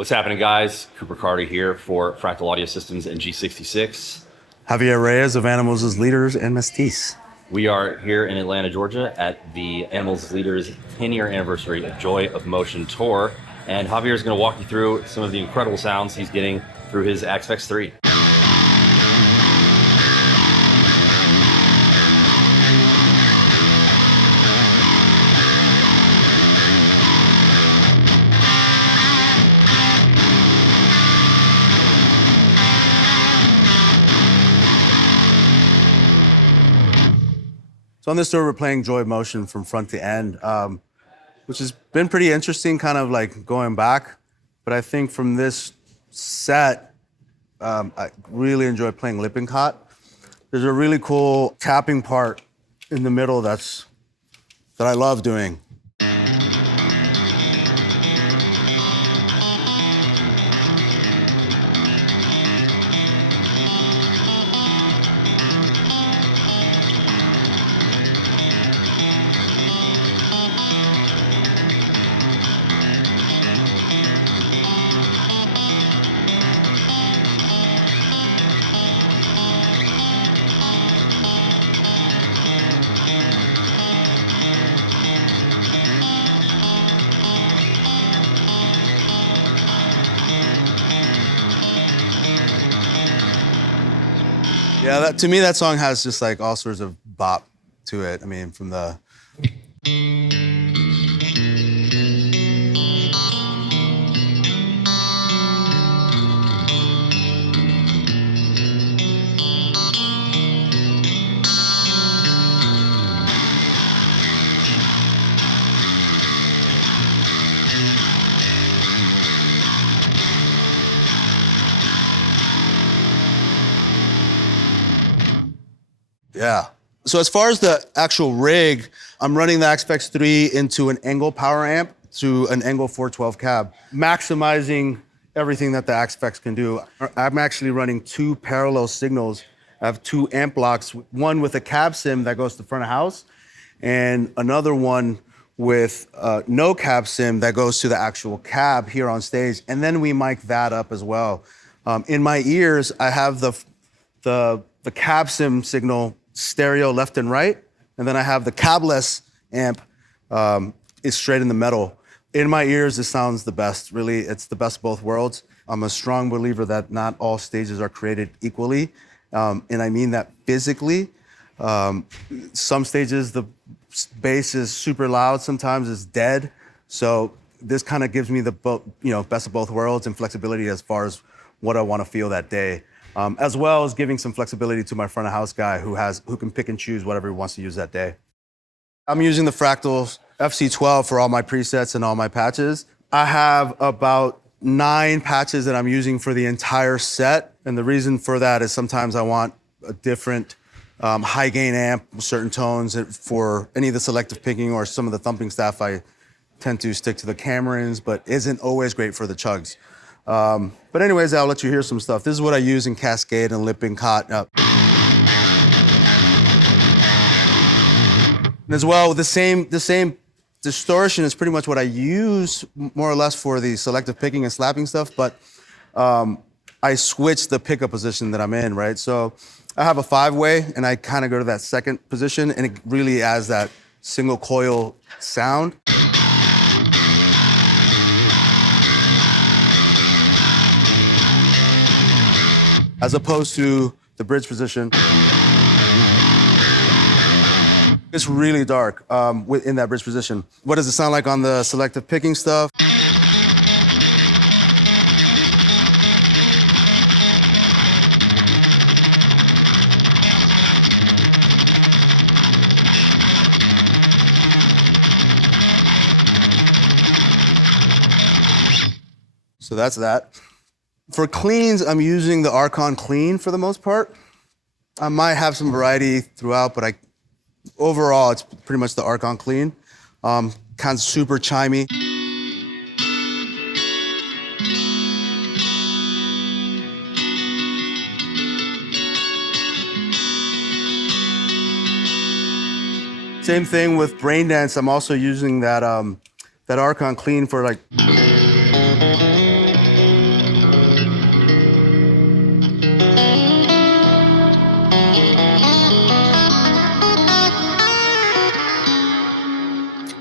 What's happening, guys? Cooper Carter here for Fractal Audio Systems and G66. Javier Reyes of Animals as Leaders and Mestis. We are here in Atlanta, Georgia at the Animals as Leaders 10-year anniversary Joy of Motion tour. And Javier is going to walk you through some of the incredible sounds he's getting through his Axe-Fx III. So on this tour, we're playing Joy of Motion from front to end, which has been pretty interesting, kind of like going back. But I think from this set, I really enjoy playing Lippincott. There's a really cool tapping part in the middle that I love doing. Yeah, to me, that song has just like all sorts of bop to it. I mean, from the... Yeah. So as far as the actual rig, I'm running the Axe-Fx III into an Engel power amp through an Engel 412 cab, maximizing everything that the Axe-Fx can do. I'm actually running two parallel signals. I have two amp blocks, one with a cab sim that goes to front of house, and another one with no cab sim that goes to the actual cab here on stage. And then we mic that up as well. In my ears, I have the cab sim signal stereo left and right, and then I have the cabless amp is straight in the middle. In my ears, it sounds the best. Really, it's the best of both worlds. I'm a strong believer that not all stages are created equally, and I mean that physically. Some stages, the bass is super loud, sometimes it's dead. So this kind of gives me the best of both worlds and flexibility as far as what I want to feel that day. As well as giving some flexibility to my front of house guy who can pick and choose whatever he wants to use that day. I'm using the Fractal FC12 for all my presets and all my patches. I have about 9 patches that I'm using for the entire set. And the reason for that is sometimes I want a different high gain amp, certain tones for any of the selective picking or some of the thumping stuff. I tend to stick to the Camerons, but isn't always great for the chugs. But anyways, I'll let you hear some stuff. This is what I use in Cascade and Lippincott. And as well, the same distortion is pretty much what I use more or less for the selective picking and slapping stuff, but I switch the pickup position that I'm in, right? So I have a 5-way and I kind of go to that second position and it really adds that single coil sound. As opposed to the bridge position. It's really dark in that bridge position. What does it sound like on the selective picking stuff? So that's that. For cleans, I'm using the Archon clean for the most part. I might have some variety throughout, but overall, it's pretty much the Archon clean. Kind of super chimey. Same thing with Braindance. I'm also using that Archon clean for like.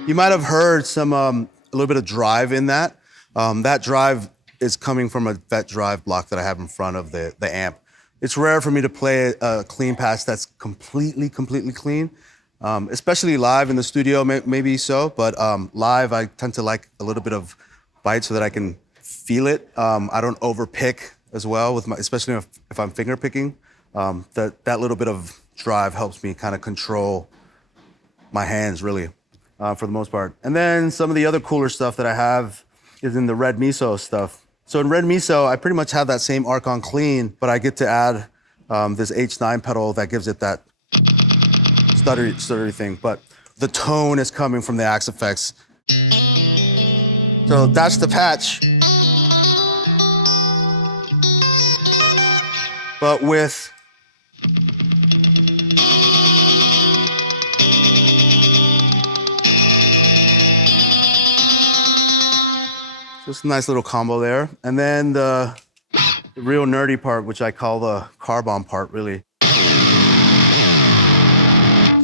You might have heard some a little bit of drive in that. That drive is coming from a vet drive block that I have in front of the amp. It's rare for me to play a clean patch that's completely clean, especially live in the studio, maybe so, but live I tend to like a little bit of bite so that I can feel it. I don't overpick as well, especially if I'm finger picking. That little bit of drive helps me kind of control my hands, really, for the most part. And then some of the other cooler stuff that I have is in the red miso stuff. So in red miso, I pretty much have that same Archon clean, but I get to add this H9 pedal that gives it that stuttery thing. But the tone is coming from the Axe-Fx. So that's the patch. But with just a nice little combo there. And then the real nerdy part, which I call the Carbomb part, really.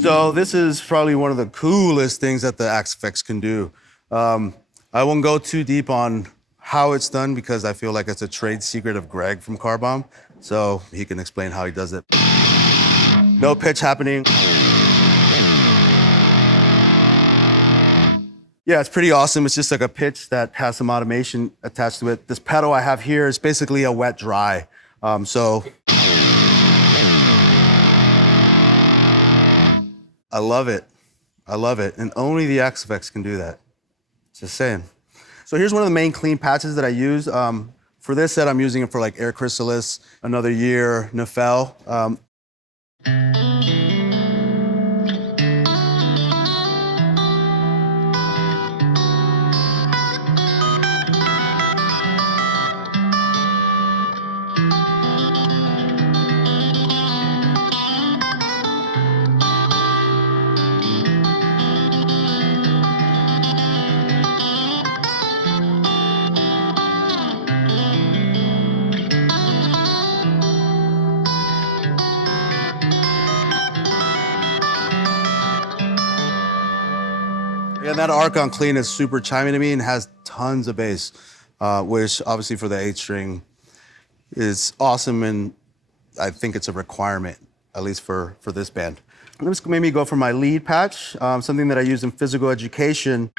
So this is probably one of the coolest things that the Axe-Fx can do. I won't go too deep on how it's done because I feel like it's a trade secret of Greg from Carbomb. So he can explain how he does it. No pitch happening. Yeah, it's pretty awesome. It's just like a pitch that has some automation attached to it. This pedal I have here is basically a wet dry. So I love it. I love it. And only the Axe-Fx can do that. Just saying. So here's one of the main clean patches that I use. For this set, I'm using it for like Air Chrysalis, Another Year, Nefel. Yeah, that Archon clean is super chimey to me and has tons of bass, which obviously for the 8-string is awesome, and I think it's a requirement, at least for this band. Let's maybe go for my lead patch, something that I use in physical education,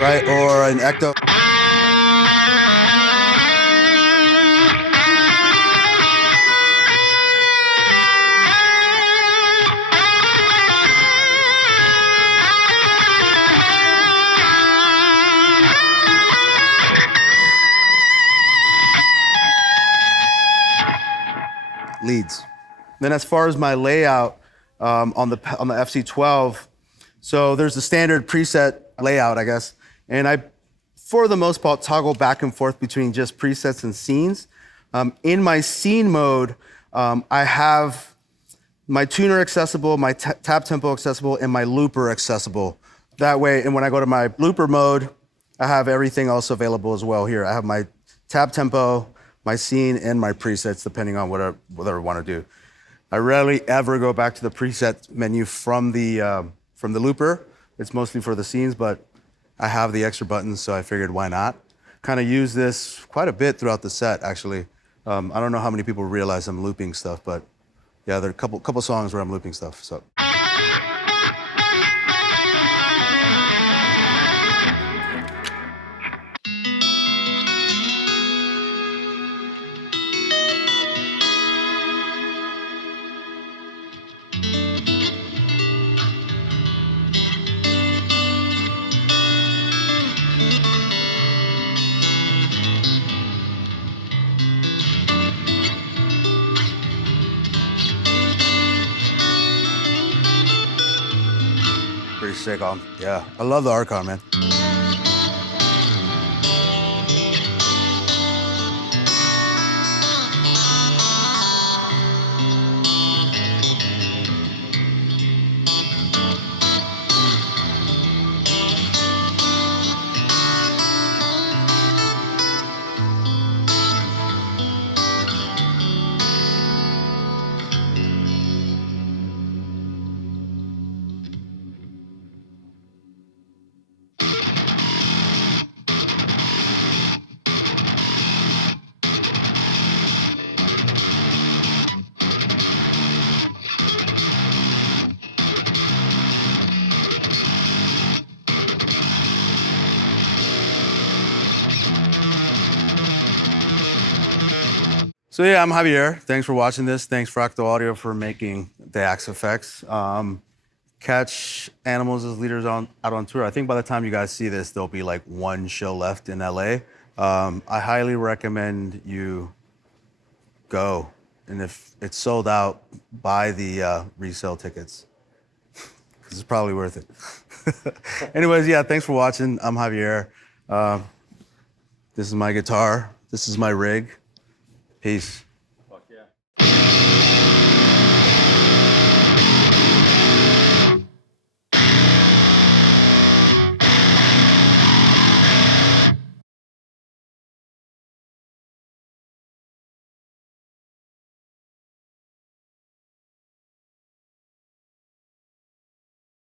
right, or an ecto. Leads. Then as far as my layout on the FC12, so there's the standard preset layout, I guess, and I, for the most part, toggle back and forth between just presets and scenes. In my scene mode, I have my tuner accessible, my tap tempo accessible, and my looper accessible. That way, and when I go to my looper mode, I have everything else available as well here. I have my tap tempo, my scene, and my presets, depending on whatever I want to do. I rarely ever go back to the preset menu from the looper. It's mostly for the scenes, but I have the extra buttons, so I figured why not? Kind of use this quite a bit throughout the set, actually. I don't know how many people realize I'm looping stuff, but yeah, there are a couple songs where I'm looping stuff, so. Pretty sick, yeah. I love the Archon, man. So yeah, I'm Javier. Thanks for watching this. Thanks Fractal Audio for making the Axe-Fx. Catch Animals as Leaders out on tour. I think by the time you guys see this, there'll be like one show left in LA. I highly recommend you go. And if it's sold out, buy the resale tickets. Because it's probably worth it. Anyways, yeah, thanks for watching. I'm Javier. This is my guitar. This is my rig. Peace.